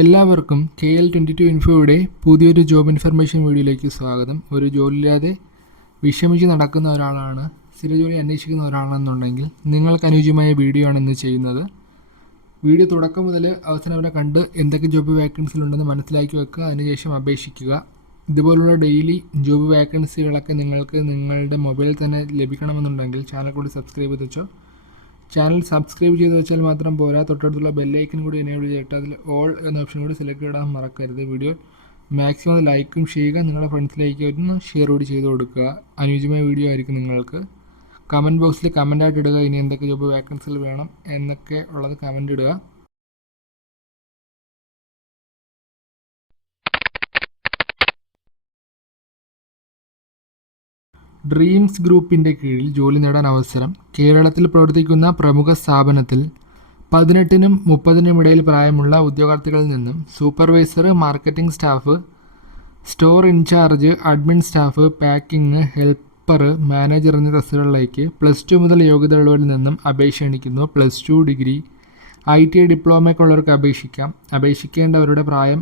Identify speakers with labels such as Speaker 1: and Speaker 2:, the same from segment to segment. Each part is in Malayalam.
Speaker 1: എല്ലാവർക്കും കെ എൽ ട്വന്റി ടു ഇൻഫോയുടെ പുതിയൊരു ജോബ് ഇൻഫർമേഷൻ വീഡിയോയിലേക്ക് സ്വാഗതം. ഒരു ജോലിയില്ലാതെ വിഷമിച്ച് നടക്കുന്ന ഒരാളാണ് സ്ഥിര ജോലി അന്വേഷിക്കുന്ന ഒരാളാണെന്നുണ്ടെങ്കിൽ നിങ്ങൾക്ക് അനുയോജ്യമായ വീഡിയോ ആണ് ഇന്ന് ചെയ്യുന്നത്. വീഡിയോ തുടക്കം മുതൽ അവസാനം വരെ കണ്ട് എന്തൊക്കെ ജോബ് വേക്കൻസികൾ ഉണ്ടെന്ന് മനസ്സിലാക്കി വെക്കുക അതിനുശേഷം അപേക്ഷിക്കുക. ഇതുപോലുള്ള ഡെയിലി ജോബ് വേക്കൻസികളൊക്കെ നിങ്ങൾക്ക് നിങ്ങളുടെ മൊബൈലിൽ തന്നെ ലഭിക്കണമെന്നുണ്ടെങ്കിൽ ചാനൽ കൂടി സബ്സ്ക്രൈബ് ചെയ്ത് വെച്ചോ. ചാനൽ സബ്സ്ക്രൈബ് ചെയ്ത് വെച്ചാൽ മാത്രം പോരാ. തൊട്ടടുത്തുള്ള ബെല്ലൈക്കൻ കൂടി എനേബിൾ ചെയ്തിട്ട് അതിൽ ഓൾ എന്ന ഓപ്ഷൻ കൂടി സെലക്ട് ചെയ്താൽ മറക്കരുത് വീഡിയോ മാക്സിമം ലൈക്കും ചെയ്യുക. നിങ്ങളുടെ ഫ്രണ്ട്സിലേക്ക് ഒന്ന് ഷെയർ കൂടി ചെയ്ത് കൊടുക്കുക. അനുയോജ്യമായ വീഡിയോ ആയിരിക്കും നിങ്ങൾക്ക്. കമന്റ് ബോക്സിൽ കമന്റായിട്ട് ഇടുക. ഇനി എന്തൊക്കെ ജോബ് വേക്കൻസികൾ വേണം എന്നൊക്കെ ഉള്ളത് കമന്റ് ഇടുക. ഡ്രീംസ് ഗ്രൂപ്പിന്റെ കീഴിൽ ജോലി നേടാൻ അവസരം. കേരളത്തിൽ പ്രവർത്തിക്കുന്ന പ്രമുഖ സ്ഥാപനത്തിൽ പതിനെട്ടിനും മുപ്പതിനും ഇടയിൽ പ്രായമുള്ള ഉദ്യോഗാർത്ഥികളിൽ നിന്നും supervisor marketing staff store incharge admin staff packing helper manager എന്നീ തസ്തികളിലേക്ക് പ്ലസ് ടു മുതൽ യോഗ്യതയുള്ളവരിൽ നിന്നും അപേക്ഷ എണിക്കുന്നു plus two degree I T I ഡിപ്ലോമയൊക്കെ ഉള്ളവർക്ക് അപേക്ഷിക്കാം. അപേക്ഷിക്കേണ്ടവരുടെ പ്രായം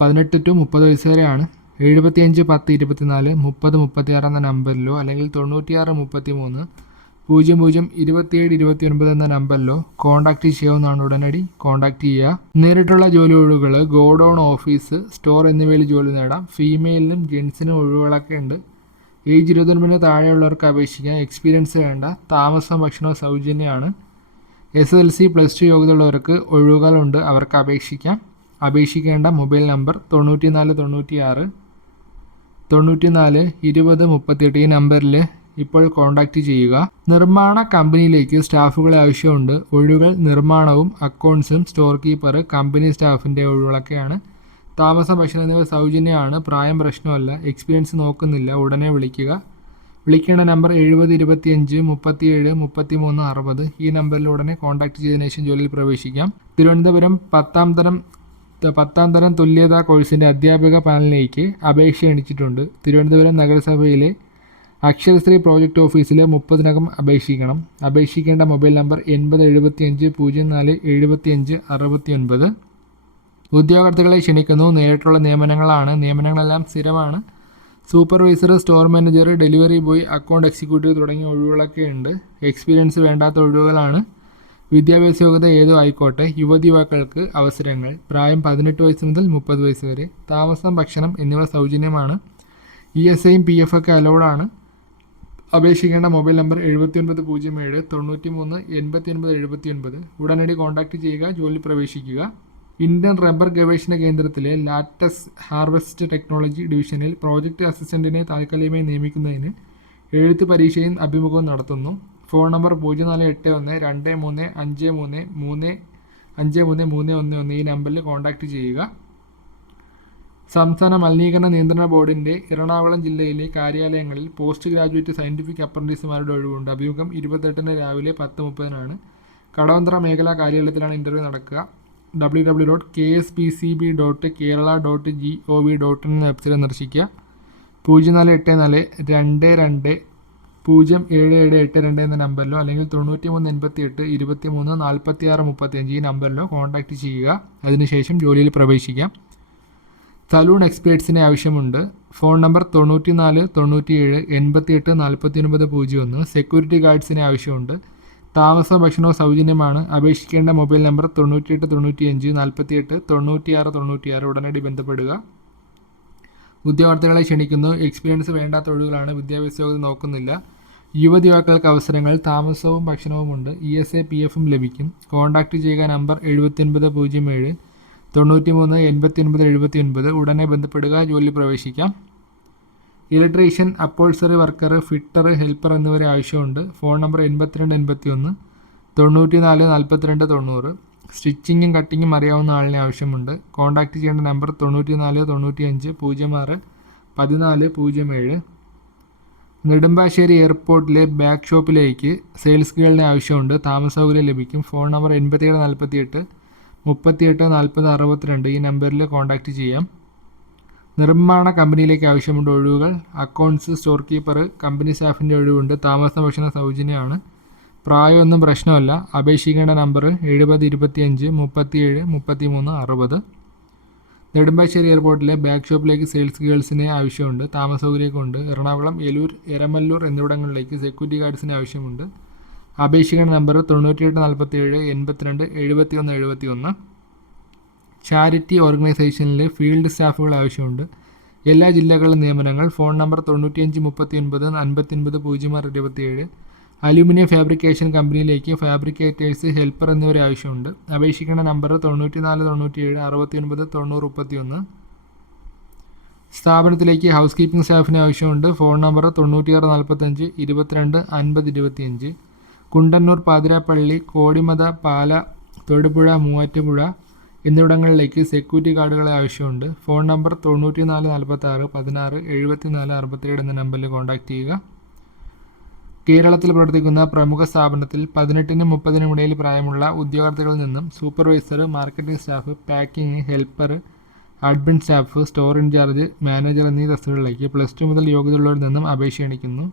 Speaker 1: പതിനെട്ട് ടു മുപ്പത് വയസ്സ് വരെയാണ്. എഴുപത്തിയഞ്ച് പത്ത് ഇരുപത്തിനാല് മുപ്പത് മുപ്പത്തിയാറ് എന്ന നമ്പറിലോ അല്ലെങ്കിൽ തൊണ്ണൂറ്റിയാറ് മുപ്പത്തി മൂന്ന് പൂജ്യം പൂജ്യം ഇരുപത്തിയേഴ് ഇരുപത്തി ഒൻപത് എന്ന നമ്പറിലോ കോൺടാക്റ്റ് ചെയ്യാവുന്നതാണ് ഉടനടി. കോൺടാക്റ്റ് ചെയ്യുക. നേരിട്ടുള്ള ജോലി ഒഴിവുകൾ ഗോഡൗൺ ഓഫീസ് സ്റ്റോർ എന്നിവയിൽ ജോലി നേടാം. ഫീമെയിലിനും ജെൻസിനും ഒഴിവുകളൊക്കെ ഉണ്ട്. ഏജ് ഇരുപത്തൊൻപതിന് താഴെയുള്ളവർക്ക് അപേക്ഷിക്കാൻ എക്സ്പീരിയൻസ് വേണ്ട. താമസം ഭക്ഷണവും സൗജന്യമാണ്. S L C plus two യോഗ്യത ഉള്ളവർക്ക് ഒഴിവുകളുണ്ട്. അവർക്ക് അപേക്ഷിക്കാം. അപേക്ഷിക്കേണ്ട മൊബൈൽ നമ്പർ തൊണ്ണൂറ്റി നാല് തൊണ്ണൂറ്റി നാല് ഇരുപത് മുപ്പത്തിയെട്ട് ഈ നമ്പറിൽ ഇപ്പോൾ കോൺടാക്റ്റ് ചെയ്യുക. നിർമ്മാണ കമ്പനിയിലേക്ക് സ്റ്റാഫുകളെ ആവശ്യമുണ്ട്. ഒഴിവുകൾ നിർമ്മാണവും അക്കൗണ്ട്സും സ്റ്റോർ കീപ്പർ കമ്പനി സ്റ്റാഫിന്റെ ഒഴിവുകളൊക്കെയാണ്. താമസ ഭക്ഷണം എന്നിവ സൗജന്യമാണ്. പ്രായം പ്രശ്നമല്ല. എക്സ്പീരിയൻസ് നോക്കുന്നില്ല. ഉടനെ വിളിക്കുക. വിളിക്കേണ്ട നമ്പർ എഴുപത് ഇരുപത്തിയഞ്ച് മുപ്പത്തിയേഴ് മുപ്പത്തി മൂന്ന് അറുപത്. ഈ നമ്പറിൽ ഉടനെ കോൺടാക്ട് ചെയ്തതിനു ശേഷം ജോലിയിൽ പ്രവേശിക്കാം. തിരുവനന്തപുരം പത്താം തരം പത്താം തരം തുല്യതാ കോഴ്സിന്റെ അധ്യാപക പാനലിലേക്ക് അപേക്ഷ എണിച്ചിട്ടുണ്ട് തിരുവനന്തപുരം നഗരസഭയിലെ അക്ഷരശ്രീ പ്രോജക്റ്റ് ഓഫീസിൽ മുപ്പതിനകം അപേക്ഷിക്കണം. അപേക്ഷിക്കേണ്ട മൊബൈൽ നമ്പർ എൺപത് എഴുപത്തിയഞ്ച് പൂജ്യം നാല് എഴുപത്തിയഞ്ച് അറുപത്തി ഒൻപത് ഉദ്യോഗാർത്ഥികളെ ക്ഷണിക്കുന്നു. നേരിട്ടുള്ള നിയമനങ്ങളാണ്. നിയമനങ്ങളെല്ലാം സ്ഥിരമാണ്. Supervisor store manager delivery boy account executive തുടങ്ങിയ ഒഴിവുകളൊക്കെ ഉണ്ട് എക്സ്പീരിയൻസ് വേണ്ടാത്ത ഒഴിവുകളാണ്. വിദ്യാഭ്യാസ യോഗ്യത ഏതോ ആയിക്കോട്ടെ. യുവതി യുവാക്കൾക്ക് അവസരങ്ങൾ. പ്രായം പതിനെട്ട് വയസ്സ് മുതൽ മുപ്പത് വയസ്സ് വരെ. താമസം ഭക്ഷണം എന്നിവ സൗജന്യമാണ്. ഇ എസ് ഐയും പി എഫ് ഒക്കെ അലൗഡാണ് അപേക്ഷിക്കേണ്ട മൊബൈൽ നമ്പർ എഴുപത്തി ഒൻപത് പൂജ്യം ഏഴ് തൊണ്ണൂറ്റി മൂന്ന് എൺപത്തി ഒൻപത് എഴുപത്തി ഒൻപത് ഉടനടി കോൺടാക്ട് ചെയ്യുക ജോലി പ്രവേശിക്കുക. ഇന്ത്യൻ റബ്ബർ ഗവേഷണ കേന്ദ്രത്തിലെ ലാറ്റസ് ഹാർവെസ്റ്റ് ടെക്നോളജി ഡിവിഷനിൽ പ്രോജക്റ്റ് അസിസ്റ്റന്റിനെ താൽക്കാലികമായി നിയമിക്കുന്നതിന് എഴുത്ത് പരീക്ഷയും അഭിമുഖവും നടത്തുന്നു. ഫോൺ നമ്പർ പൂജ്യം നാല് എട്ട് ഒന്ന് രണ്ട് മൂന്ന് അഞ്ച് മൂന്ന് മൂന്ന് അഞ്ച് മൂന്ന് മൂന്ന് ഒന്ന് ഒന്ന് ഈ നമ്പറിൽ കോൺടാക്റ്റ് ചെയ്യുക. സംസ്ഥാന മലിനീകരണ നിയന്ത്രണ ബോർഡിന്റെ എറണാകുളം ജില്ലയിലെ കാര്യാലയങ്ങളിൽ പോസ്റ്റ് ഗ്രാജുവേറ്റ് സയന്റിഫിക് അപ്രന്റീസുമാരുടെ ഒഴിവുണ്ട്. അഭിമുഖം ഇരുപത്തെട്ടിന് രാവിലെ പത്ത് മുപ്പതിനാണ്. കടവന്ത്ര മേഖലാ കാര്യാലയത്തിലാണ് ഇന്റർവ്യൂ നടക്കുക. W W dot K S P C B dot Kerala dot G O V dot in website സന്ദർശിക്കുക. പൂജ്യം നാല് എട്ട് നാല് രണ്ട് രണ്ട് പൂജ്യം ഏഴ് ഏഴ് എട്ട് രണ്ട് എന്ന നമ്പറിലോ അല്ലെങ്കിൽ തൊണ്ണൂറ്റി മൂന്ന് എൺപത്തി എട്ട് ഇരുപത്തി മൂന്ന് നാൽപ്പത്തി ആറ് മുപ്പത്തിയഞ്ച് ഈ നമ്പറിലോ കോൺടാക്റ്റ് ചെയ്യുക. അതിനുശേഷം ജോലിയിൽ പ്രവേശിക്കാം. സലൂൺ എക്സ്പേർട്സിന് ആവശ്യമുണ്ട്. ഫോൺ നമ്പർ തൊണ്ണൂറ്റി നാല് തൊണ്ണൂറ്റിയേഴ് എൺപത്തി എട്ട് നാൽപ്പത്തി ഒൻപത് പൂജ്യം ഒന്ന്. സെക്യൂരിറ്റി ഗാർഡ്സിന് ആവശ്യമുണ്ട്. താമസ ഭക്ഷണവും സൗജന്യമാണ്. അപേക്ഷിക്കേണ്ട മൊബൈൽ നമ്പർ തൊണ്ണൂറ്റിയെട്ട് തൊണ്ണൂറ്റിയഞ്ച് നാൽപ്പത്തിയെട്ട് തൊണ്ണൂറ്റിയാറ് തൊണ്ണൂറ്റിയാറ് ഉടനടി ബന്ധപ്പെടുക. ഉദ്യോഗാർത്ഥികളെ ക്ഷണിക്കുന്നു. എക്സ്പീരിയൻസ് വേണ്ടാത്ത ഒഴിവുകളാണ് വിദ്യാഭ്യാസ യോഗ്യത നോക്കുന്നില്ല. യുവതി യുവാക്കൾക്ക് അവസരങ്ങൾ താമസവും ഭക്ഷണവുമുണ്ട് ഇ എസ് എ പി എഫും ലഭിക്കും. കോൺടാക്റ്റ് ചെയ്യുക നമ്പർ എഴുപത്തിയൊൻപത് പൂജ്യം ഏഴ് തൊണ്ണൂറ്റി മൂന്ന് എൺപത്തി ഒൻപത് എഴുപത്തി ഒൻപത് ഉടനെ ബന്ധപ്പെടുക ജോലി പ്രവേശിക്കാം. Electrician upholstery worker fitter helper എന്നിവരെ ആവശ്യമുണ്ട്. ഫോൺ നമ്പർ എൺപത്തിരണ്ട് എൺപത്തി ഒന്ന് തൊണ്ണൂറ്റി നാല് നാൽപ്പത്തിരണ്ട് തൊണ്ണൂറ്. സ്റ്റിച്ചിങ്ങും കട്ടിങ്ങും അറിയാവുന്ന ആളിനെ ആവശ്യമുണ്ട്. കോൺടാക്റ്റ് ചെയ്യേണ്ട നമ്പർ തൊണ്ണൂറ്റി നാല് തൊണ്ണൂറ്റി അഞ്ച് പൂജ്യം ആറ് പതിനാല് പൂജ്യം ഏഴ്. നെടുമ്പാശ്ശേരി എയർപോർട്ടിലെ ബാക്ക് ഷോപ്പിലേക്ക് സെയിൽസ് ഗേളിനെ ആവശ്യമുണ്ട്. താമസ സൗകര്യം ലഭിക്കും. ഫോൺ നമ്പർ എൺപത്തിയേഴ് നാൽപ്പത്തിയെട്ട് മുപ്പത്തിയെട്ട് നാൽപ്പത് അറുപത്തിരണ്ട് ഈ നമ്പറിൽ കോൺടാക്റ്റ് ചെയ്യാം. നിർമ്മാണ കമ്പനിയിലേക്ക് ആവശ്യമുണ്ട് ഒഴിവുകൾ. അക്കൗണ്ട്സ് സ്റ്റോർ കീപ്പർ കമ്പനി സ്റ്റാഫിന്റെ ഒഴിവുണ്ട്. താമസ ഭക്ഷണ സൗജന്യമാണ്. പ്രായമൊന്നും പ്രശ്നമല്ല. അപേക്ഷിക്കേണ്ട നമ്പർ എഴുപത് ഇരുപത്തിയഞ്ച് മുപ്പത്തിയേഴ് മുപ്പത്തി മൂന്ന് അറുപത്. നെടുമ്പാശ്ശേരി എയർപോർട്ടിലെ ബാക്ക് ഷോപ്പിലേക്ക് സെയിൽസ് ഗേൾസിനെ ആവശ്യമുണ്ട്. താമസ സൗകര്യമൊക്കെ ഉണ്ട് എറണാകുളം എലൂർ എരമല്ലൂർ എന്നിവിടങ്ങളിലേക്ക് സെക്യൂരിറ്റി ഗാർഡ്സിനെ ആവശ്യമുണ്ട്. അപേക്ഷിക്കേണ്ട നമ്പർ തൊണ്ണൂറ്റിയെട്ട് നാൽപ്പത്തിയേഴ് എൺപത്തിരണ്ട് എഴുപത്തി ഒന്ന് ചാരിറ്റി ഓർഗനൈസേഷനിലെ ഫീൽഡ് സ്റ്റാഫുകൾ ആവശ്യമുണ്ട്. എല്ലാ ജില്ലകളിലും നിയമനങ്ങൾ. ഫോൺ നമ്പർ തൊണ്ണൂറ്റിയഞ്ച് മുപ്പത്തി ഒൻപത് അൻപത്തി ഒൻപത് പൂജ്യം ആറ് ഇരുപത്തിയേഴ്. അലൂമിനിയം ഫാബ്രിക്കേഷൻ കമ്പനിയിലേക്ക് ഫാബ്രിക്കേറ്റേഴ്സ് ഹെൽപ്പർ എന്നിവരെ ആവശ്യമുണ്ട്. അപേക്ഷിക്കേണ്ട നമ്പർ തൊണ്ണൂറ്റി നാല് തൊണ്ണൂറ്റി ഏഴ് അറുപത്തി ഒൻപത് തൊണ്ണൂറ് മുപ്പത്തി ഒന്ന് സ്ഥാപനത്തിലേക്ക് ഹൗസ് കീപ്പിംഗ് സ്റ്റാഫിന് ആവശ്യമുണ്ട്. ഫോൺ നമ്പർ തൊണ്ണൂറ്റിയാറ് നാൽപ്പത്തഞ്ച് ഇരുപത്തിരണ്ട് അൻപത് ഇരുപത്തിയഞ്ച്. കുണ്ടന്നൂർ പാതിരാപ്പള്ളി കോടിമത പാല തൊടുപുഴ മൂവാറ്റുപുഴ എന്നിവിടങ്ങളിലേക്ക് സെക്യൂരിറ്റി ഗാർഡുകളെ ആവശ്യമുണ്ട്. ഫോൺ നമ്പർ തൊണ്ണൂറ്റി നാല് നാൽപ്പത്തി ആറ് പതിനാറ് എഴുപത്തി നാല് അറുപത്തിയേഴ് എന്ന നമ്പറിൽ കോൺടാക്റ്റ് ചെയ്യുക. കേരളത്തിൽ പ്രവർത്തിക്കുന്ന പ്രമുഖ സ്ഥാപനത്തിൽ പതിനെട്ടിനും മുപ്പതിനും ഇടയിൽ പ്രായമുള്ള ഉദ്യോഗാർത്ഥികളിൽ നിന്നും supervisor marketing staff packing helper admin staff store incharge manager എന്നീ തസ്തികകളിലേക്ക് പ്ലസ് ടു മുതൽ യോഗ്യതയുള്ളവരിൽ നിന്നും അപേക്ഷ ക്ഷണിക്കുന്നു.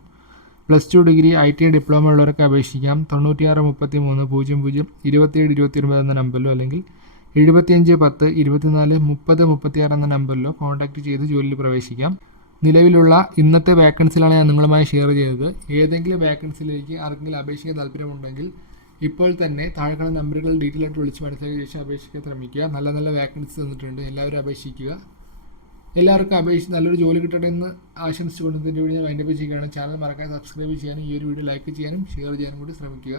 Speaker 1: Plus two degree I T diploma ഉള്ളവർക്ക് അപേക്ഷിക്കാം. തൊണ്ണൂറ്റിയാറ് മുപ്പത്തി മൂന്ന് പൂജ്യം പൂജ്യം ഇരുപത്തിയേഴ് ഇരുപത്തിയൊൻപത് എന്ന നമ്പറിലോ അല്ലെങ്കിൽ എഴുപത്തിയഞ്ച് പത്ത് ഇരുപത്തിനാല് മുപ്പത് മുപ്പത്തിയാറ് എന്ന നമ്പറിലോ കോൺടാക്റ്റ് ചെയ്ത് ജോലിയിൽ പ്രവേശിക്കാം. നിലവിലുള്ള ഇന്നത്തെ വാക്കൻസിലാണ് ഞാൻ നിങ്ങളുമായി ഷെയർ ചെയ്തത്. ഏതെങ്കിലും വേക്കൻസിയിലേക്ക് ആർക്കെങ്കിലും അപേക്ഷിക്കാൻ താല്പര്യമുണ്ടെങ്കിൽ ഇപ്പോൾ തന്നെ താഴെക്കുള്ള നമ്പറുകൾ ഡീറ്റെയിൽ ആയിട്ട് വിളിച്ച് മനസ്സിലാക്കിയ ശേഷം അപേക്ഷിക്കാൻ ശ്രമിക്കുക. നല്ല നല്ല വേക്കൻസി തന്നിട്ടുണ്ട്. എല്ലാവരും അപേക്ഷിക്കുക. എല്ലാവർക്കും അപേക്ഷിച്ച് നല്ലൊരു ജോലി കിട്ടട്ടെ എന്ന് ആശംസിച്ചുകൊണ്ട് ഇതിന്റെ വീഡിയോ ഞാൻ വൈൻഡപ്പ് ചെയ്യുകയാണ്. ചാനൽ മറക്കാതെ സബ്സ്ക്രൈബ് ചെയ്യാനും ഈ ഒരു വീഡിയോ ലൈക്ക് ചെയ്യാനും ഷെയർ ചെയ്യാനും കൂടി ശ്രമിക്കുക.